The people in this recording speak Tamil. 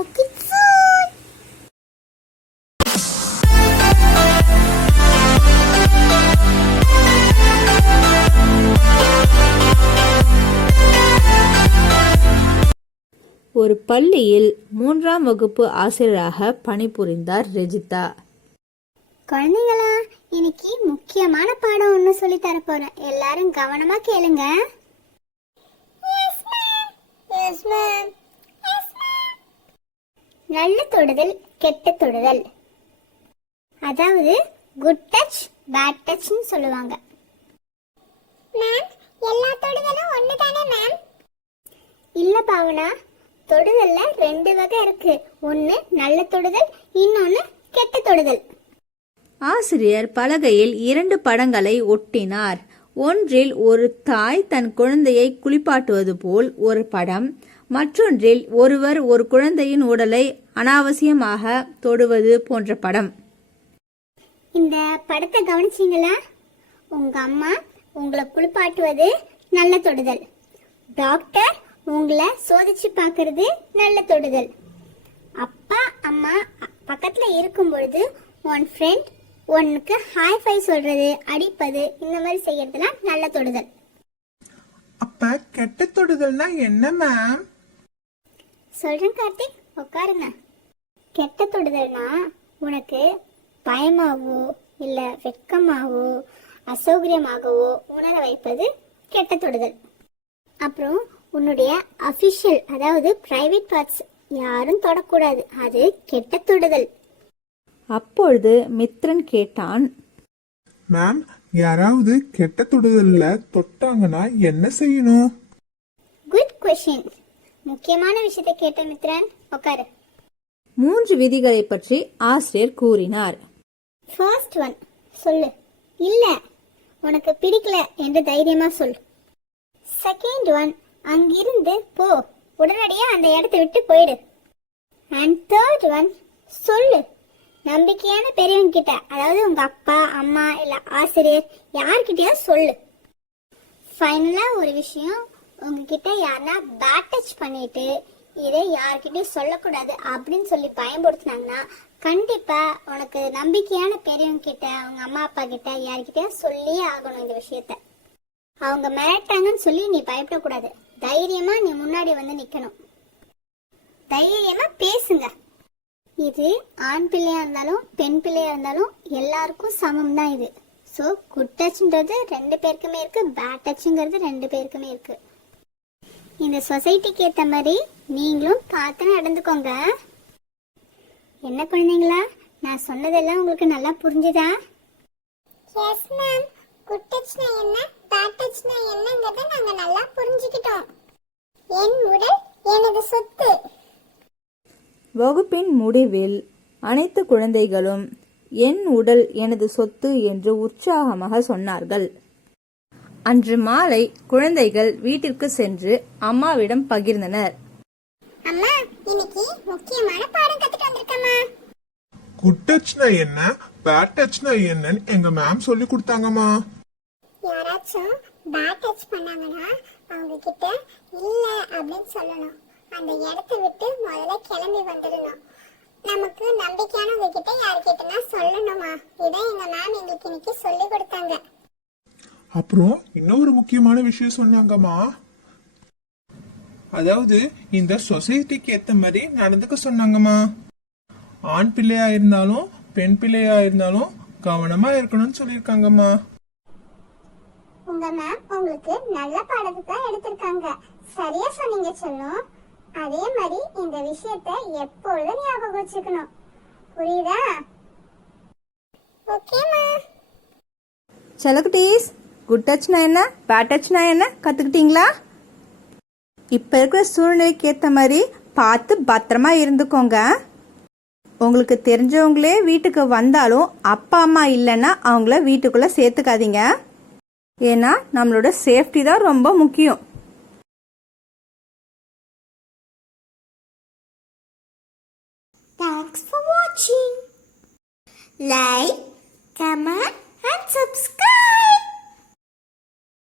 talk it soon. ஒரு பள்ளியில் 3ஆம் வகுப்பு ஆசிரியராக பணிபுரிந்தார் ரெஜிதா. குழந்தைங்களா, இன்னைக்கு முக்கியமான பாடம் ஒன்று சொல்லி தர போறேன். எல்லாரும் கவனமா கேளுங்க. நல்ல தொடுதல், கெட்ட தொடுதல், அதாவது குட் டச், பேட் டச்னு சொல்லுவாங்க. மேம், எல்லா தொடுதலும் ஒண்ணுதானே மேம்? இல்ல பாவனா, தொடுதல்ல 2 வகை இருக்கு. ஒன்னு நல்ல தொடுதல், இன்னொன்னு கெட்ட தொடுதல். ஆசிரியர் பலகையில் 2 படங்களை ஒட்டினார். ஒன்றில் ஒரு தாய் தன் குழந்தையை குளிப்பாட்டுவது போல் ஒரு படம், மற்றொன்றில் ஒருவர் ஒரு குழந்தையின் உடலை அனாவசியமாக தொடுவது போன்ற படம். இந்த படத்தை கவனிச்சீங்களா? உங்க அம்மா உங்களை குளிப்பாட்டுவது நல்ல தொடுதல், டாக்டர் உங்களை சோதிச்சு பார்க்கறது நல்ல தொடுதல், அப்பா அம்மா பக்கத்துல இருக்கும் பொழுது உன் ஃப்ரெண்ட் உனக்கு ஹாய் ஃபை சொல்றது, அடிப்பது, இந்த மாதிரி செய்யறதுலாம் நல்ல தொடுதல். அப்ப கெட்ட தொடுதல்னா என்ன மேம்? சொல்றேன் கார்த்திக், உட்காருங்க. கெட்ட தொடுதல்னா உனக்கு பயமாவோ இல்ல வெட்கமாவோ அசௌகரியமாகவோ உணர வைப்பது கெட்ட தொடுதல். அப்புறம் உன்னுடைய அபிஷியல், அதாவது பிரைவேட் பார்ட்ஸ் யாரும் தொடக்கூடாது, அது கெட்ட தொடுதல். அப்பொழுது மித்ரன் கேட்டான், மேம், யாராவது கெட்ட தொடுதல்ல தொட்டாங்கன்னா என்ன செய்யணும்? Good question. முக்கியமான விஷயத்தை கேட்ட மித்ரன், உட்காரு. 3 விதிகளை பற்றி ஆசிரியர் கூறினார். ஃபர்ஸ்ட் ஒன், சொல்லு இல்ல உனக்கு பிடிக்கல என்று தைரியமா சொல். செகண்ட் ஒன், அங்கிருந்து போ, உடனடியா அந்த இடத்தை விட்டு போயிடு. அண்ட் தேர்ட் ஒன், சொல்லு நம்பிக்கையான பெரியவங்க கிட்ட, அதாவது உங்க அப்பா அம்மா இல்ல ஆசிரியர் யார்கிட்டயா சொல்லு. ஃபைனலா ஒரு விஷயம், உங்ககிட்ட யாருன்னா பேட் டச் பண்ணிட்டு இதை யார்கிட்டயும் சொல்லக்கூடாது அப்படின்னு சொல்லி பயன்படுத்தினாங்கன்னா கண்டிப்பா உனக்கு நம்பிக்கையான பெரியவங்க கிட்ட, உங்க அம்மா அப்பா கிட்ட யார்கிட்டயா சொல்லியே ஆகணும் இந்த விஷயத்த. அவங்க மிரட்டாங்கன்னு சொல்லி நீ பயப்படக்கூடாது. தைரியமா நீ முன்னாடி வந்து நிக்கணும், தைரியமா பேசுங்க. இது ஆண் பிள்ளையா இருந்தாலும் பெண் பிள்ளையா இருந்தாலும் எல்லாருக்கும் சமம் தான் இது. ஸோ குட் டச்ன்றது 2 பேருக்குமே இருக்கு, பேட் டச்ங்கிறது 2 பேருக்குமே இருக்கு. இந்த சொசைட்டிக்கு ஏற்ற மாதிரி நீங்களும் பார்த்து நடந்துக்கோங்க. என்ன குழந்தைங்களா, நான் சொன்னதெல்லாம் உங்களுக்கு நல்லா புரிஞ்சுதா? Yes ma'am. குட் டச்னா என்ன, பேட் டச்னா என்னங்கறத நாங்க நல்லா புரிஞ்சுக்கிட்டோம். என் உடல் எனது சொத்து. வகுப்பின் முடிவில் அனைத்து குழந்தைகளும் என் உடல் எனது சொத்து என்று உற்சாகமாக சொன்னார்கள். அன்று மாலை குழந்தைகள் வீட்டிற்கு சென்று அம்மாவிடம் பகிர்ந்தனர். அம்மா, இன்னைக்கு முக்கியமான பாடம் கத்துட்டு வந்திருக்கேம்மா. குட் டச்னா என்ன, பேட் டச்னா என்னன்னு எங்க மேம் சொல்லி கொடுத்தாங்கம்மா. யாராச்சும் பேட் டச் பண்ணாங்கன்னா அவங்க கிட்ட இல்ல அப்படின்னு சொல்லணும். அந்த இடத்தை விட்டு முதல்ல கிளம்பி வந்துடணும். நமக்கு நம்பிக்கையானவங்க கிட்ட யார்கிட்டனா சொல்லணுமா. இதான் எங்க மேம் எங்களுக்கு இன்னைக்கு சொல்லி கொடுத்தாங்க. அப்புறம் இன்னொரு முக்கியமான விஷயம் சொன்னாங்கம்மா. அதாவது இந்த சொசைட்டிக்கு ஏத்த மாதிரி நடந்துக்க சொன்னாங்கம்மா. ஆண் பிள்ளையா இருந்தாலும் பெண் பிள்ளையா இருந்தாலும் கவனமா இருக்கணும்னு சொல்லியிருக்காங்கம்மா. உங்க மேம் உங்களுக்கு நல்ல பாடத்தை தான் எடுத்திருக்காங்க. சரியா சொன்னீங்க சொல்லும். அதே மாதிரி இந்த விஷயத்தை எப்பொழுதும் ஞாபகம் வச்சுக்கணும். புரியுதா? ஓகேமா. செல்லக்குட்டீஸ், குட் டச்னா என்ன, பேட் டச்னா என்ன கத்துக்கிட்டீங்களா? இப்ப இருக்கிற சூழ்நிலைக்கு ஏற்ற மாதிரி பார்த்து பத்திரமா இருந்துக்கோங்க. உங்களுக்கு தெரிஞ்சவங்களே வீட்டுக்கு வந்தாலும் அப்பா அம்மா இல்லைன்னா அவங்கள வீட்டுக்குள்ள சேர்த்துக்காதீங்க. ஏன்னா நம்மளோட சேஃப்டி தான் ரொம்ப முக்கியம். Thanks for watching. Like, comment and subscribe.